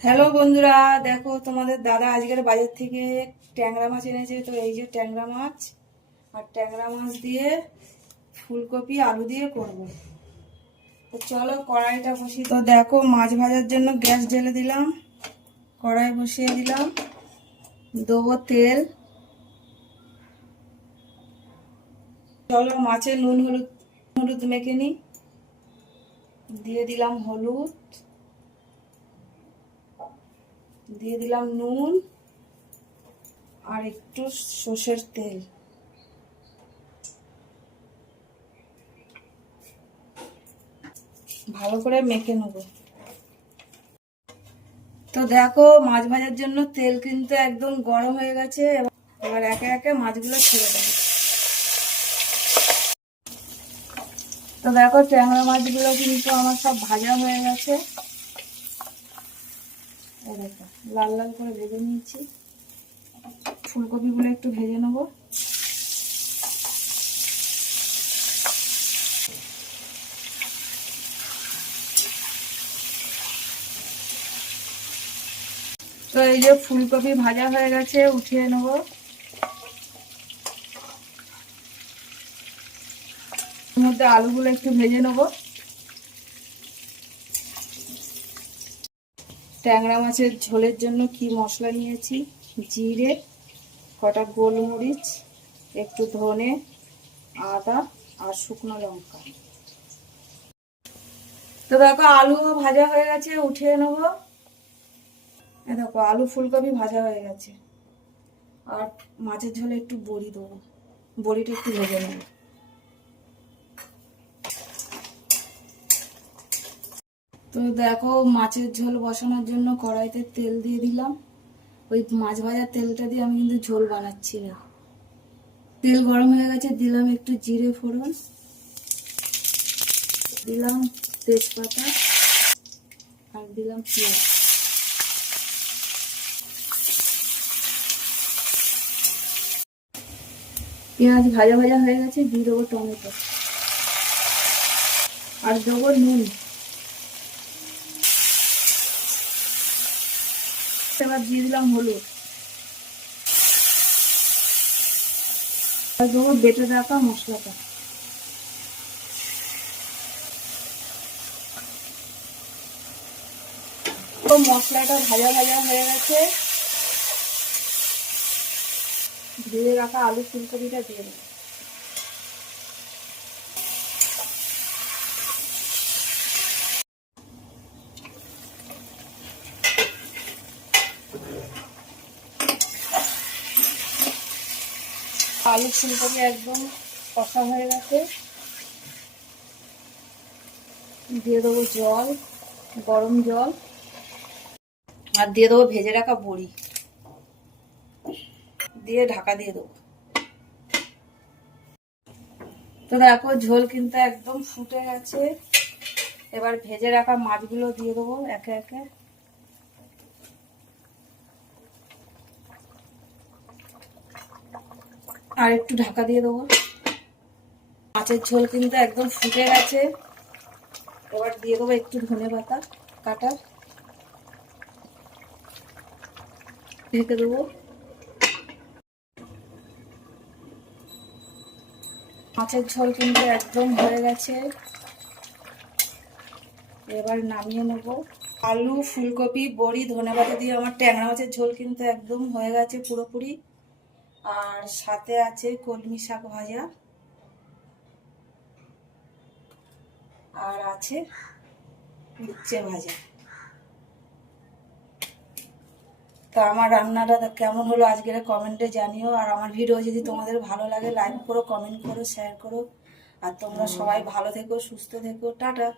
Hello বন্ধুরা, দেখো তোমাদের দাদা আজকের বাজার থেকে ট্যাংরা মাছ এনেছে। তো এই যে ট্যাংরা মাছ, আর ট্যাংরা মাছ দিয়ে ফুলকপি, আলু দিয়ে করব। তো চলো কড়াইটা বসিয়ে তো দেখো মাছ ভাজার জন্য গ্যাস ঢেলে দিলাম, কড়াই বসিয়ে দিলাম। দেবো তেল। চলো মাছের নুন, হলুদ হলুদ মেখে নিই। দিয়ে দিলাম হলুদ। দিয়ে দিলাম নুন আর একটু সর্ষের তেল। ভালো করে মেখে নেব। তো দেখো, মাছ ভাজার জন্য তেল কিন্তু একদম গরম হয়ে গেছে এবার একে একে মাছগুলো ছেড়ে দেবো। তো দেখো, ট্যাংরা মাছগুলো কিন্তু আমার সব ভাজা হয়ে গেছে। দেখো, লাল লাল করে ভেজে নিয়েছি। ফুলকপিগুলো একটু ভেজে নেব। তো এই যে ফুলকপি ভাজা হয়ে গেছে, উঠিয়ে নেব। মধ্যে আলুগুলো একটু ভেজে নেব। ট্যাংরা মাছের ঝোলের জন্য কি মশলা নিয়েছি? জিরে, কটা গোলমরিচ, একটু ধনে, আদা আর শুকনো লঙ্কা। তো দেখো, আলু ভাজা হয়ে গেছে, উঠিয়ে নেব। দেখো, আলু ফুলকপি ভাজা হয়ে গেছে। আর মাছের ঝোলে একটু বড়ি দেবো। বড়িটা একটু ভেজে নেব। তো দেখো মাছের ঝোল বসানোর জন্য কড়াইতে তেল দিয়ে দিলাম। ওই মাছ ভাজার তেলটা দিয়ে আমি কিন্তু ঝোল বানাচ্ছি না। তেল গরম হয়ে গেছে, দিলাম একটু জিরে ফোড়ন। দিলাম তেজপাতা আর দিলাম পেঁয়াজ। পেঁয়াজ ভাজা ভাজা হয়ে গেছে, দিয়ে দেবো টমেটো। আর দেবো নুন। এবার দিয়ে দিলাম হলুদ। বেটে রাখা মশলাটা। তো মশলাটা ভাজা ভাজা হয়ে গেছে। ভেজে রাখা আলু ফুলকপিটা দিয়ে দেবো। আলু ফুলকপি একদম কষা হয়ে গেছে। দিয়ে দেবো জল, গরম জল, আর দিয়ে দেবো ভেজে রাখা বড়ি। দিয়ে ঢাকা দিয়ে দেবো। তো দেখো, ঝোল কিন্তু একদম ফুটে গেছে। এবার ভেজে রাখা মাছগুলো দিয়ে দেবো একে একে। আর একটু ঢাকা দিয়ে দেবো। মাছের ঝোল কিন্তু একদম ফুটে গেছে। এবার দিয়ে দেবো একটু ধনে পাতা কাটা ঢেকে দেবো। মাছের ঝোল কিন্তু একদম হয়ে গেছে। এবার নামিয়ে নেব। আলু, ফুলকপি, বড়ি, ধনে পাতা দিয়ে আমার ট্যাংরা মাছের ঝোল কিন্তু একদম হয়ে গেছে পুরোপুরি। আর সাথে আছে কলমি শাক ভাজা। আর আছে উচ্ছে ভাজা। তা আমার রান্নাটা কেমন হলো আজকের কমেন্টে জানিও। আর আমার ভিডিও যদি তোমাদের ভালো লাগে লাইক করো কমেন্ট করো শেয়ার করো। আর তোমরা সবাই ভালো থেকো, সুস্থ থেকো। টাটা।